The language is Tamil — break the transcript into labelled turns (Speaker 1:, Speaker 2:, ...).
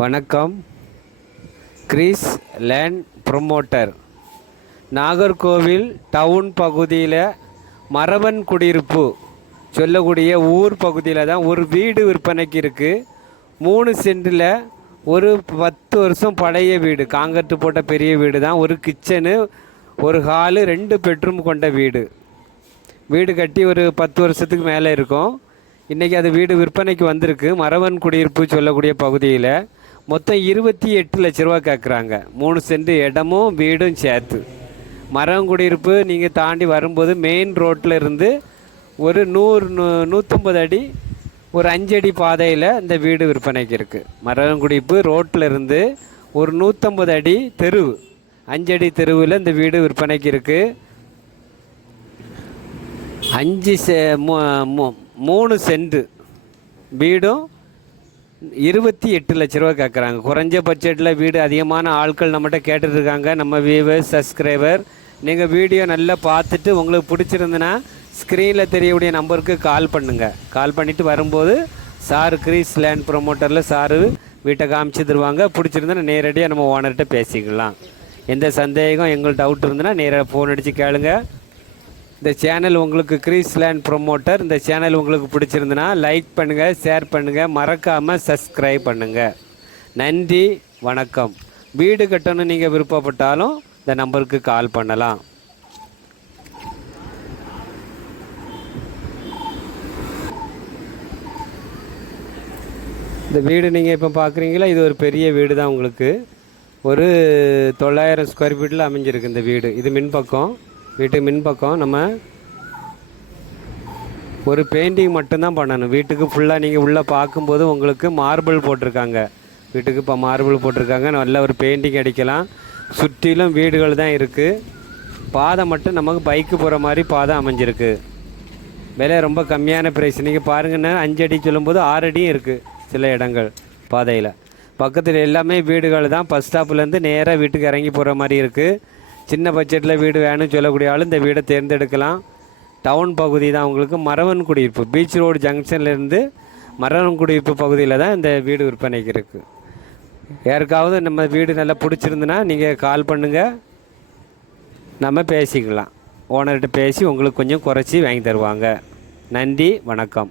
Speaker 1: வணக்கம். Chris Land promoter. Nagercoil town பகுதியில் மரபன் குடியிருப்பு சொல்லக்கூடிய ஊர் பகுதியில் தான் ஒரு வீடு விற்பனைக்கு இருக்குது மூணு சென்டில் ஒரு பத்து வருஷம் பழைய வீடு காங்கிரட்டு போட்ட பெரிய வீடு தான். ஒரு கிச்சனு ஒரு ஹாலு ரெண்டு பெட்ரூம் கொண்ட வீடு. வீடு கட்டி ஒரு பத்து வருஷத்துக்கு மேலே இருக்கும். இன்றைக்கி அது வீடு விற்பனைக்கு வந்திருக்கு. மரவன் குடியிருப்பு சொல்லக்கூடிய பகுதியில். மொத்தம் இருபத்தி எட்டு லட்ச ரூபா கேட்குறாங்க மூணு சென்ட் இடமும் வீடும் சேர்த்து. மரம் குடியிருப்பு நீங்கள் தாண்டி வரும்போது மெயின் ரோட்டில் இருந்து ஒரு நூறு நூ நூற்றம்பது அடி ஒரு அஞ்சடி பாதையில் இந்த வீடு விற்பனைக்கு இருக்குது மரம் குடியிருப்பு ரோட்டில் இருந்து ஒரு நூற்றம்பது அடி தெருவு. அஞ்சடி தெருவில் இந்த வீடு விற்பனைக்கு இருக்குது அஞ்சு செ மூணு சென்ட் வீடும் இருபத்தி எட்டு லட்ச ரூபா கேட்குறாங்க குறைஞ்ச பட்ஜெட்டில் வீடு அதிகமான ஆட்கள் நம்மகிட்ட கேட்டுட்ருக்காங்க. நம்ம வியூவர்ஸ் சப்ஸ்கிரைபர் நீங்கள் வீடியோ நல்லா பார்த்துட்டு உங்களுக்கு பிடிச்சிருந்துன்னா ஸ்க்ரீனில் தெரியக்கூடிய நம்பருக்கு கால் பண்ணுங்கள் கால் பண்ணிவிட்டு வரும்போது சார் கிரீஸ் லேண்ட் ப்ரொமோட்டரில் சாரு வீட்டை காமிச்சு தருவாங்க பிடிச்சிருந்தா நேரடியாக நம்ம ஓனர்கிட்ட பேசிக்கலாம். எந்த சந்தேகம் எங்களுக்கு டவுட் இருந்ததுன்னா நேராக ஃபோன் அடித்து கேளுங்கள் இந்த சேனல் உங்களுக்கு கிரீஸ் லேண்ட் ப்ரொமோட்டர் இந்த சேனல் உங்களுக்கு பிடிச்சிருந்துன்னா லைக் பண்ணுங்கள் ஷேர் பண்ணுங்கள் மறக்காமல் சப்ஸ்கிரைப் பண்ணுங்கள் நன்றி வணக்கம். வீடு கட்டணும் நீங்கள் விருப்பப்பட்டாலும் இந்த நம்பருக்கு கால் பண்ணலாம். இந்த வீடு நீங்கள் இப்போ பார்க்குறீங்களா இது ஒரு பெரிய வீடு தான் உங்களுக்கு. ஒரு தொள்ளாயிரம் ஸ்கொயர் ஃபீட்டில் அமைஞ்சிருக்கு இந்த வீடு. இது மின்பக்கம் வீட்டு மின்பக்கம் நம்ம ஒரு பெயிண்டிங் மட்டும்தான் பண்ணணும். வீட்டுக்கு ஃபுல்லாக நீங்கள் உள்ளே பார்க்கும்போது உங்களுக்கு மார்பிள் போட்டிருக்காங்க. வீட்டுக்கு இப்போ மார்பிள் போட்டிருக்காங்க. நல்ல ஒரு பெயிண்டிங் அடிக்கலாம் சுற்றிலும் வீடுகள் தான் இருக்குது பாதை மட்டும் நமக்கு பைக்கு போகிற மாதிரி பாதை அமைஞ்சிருக்கு. விலை ரொம்ப கம்மியான ப்ரைஸ் நீங்கள் பாருங்கன்னா அஞ்சு அடி சொல்லும்போது ஆறு அடியும் இருக்குது சில இடங்கள் பாதையில். பக்கத்தில் எல்லாமே வீடுகள் தான். பஸ் ஸ்டாப்லேருந்து நேராக வீட்டுக்கு இறங்கி போகிற மாதிரி இருக்குது சின்ன பட்ஜெட்டில் வீடு வேணும்னு சொல்லக்கூடிய ஆள் இந்த வீடை தேர்ந்தெடுக்கலாம். டவுன் பகுதி தான் உங்களுக்கு மரவன் குடியிருப்பு. பீச் ரோடு ஜங்ஷன்லேருந்து மரவன் குடியிருப்பு பகுதியில் தான் இந்த வீடு விற்பனைக்கு இருக்குது யாருக்காவது நம்ம வீடு நல்லா பிடிச்சிருந்துன்னா நீங்கள் கால் பண்ணுங்கள் நம்ம பேசிக்கலாம். ஓனர்கிட்ட பேசி உங்களுக்கு கொஞ்சம் குறைச்சி வாங்கி தருவாங்க. நன்றி வணக்கம்.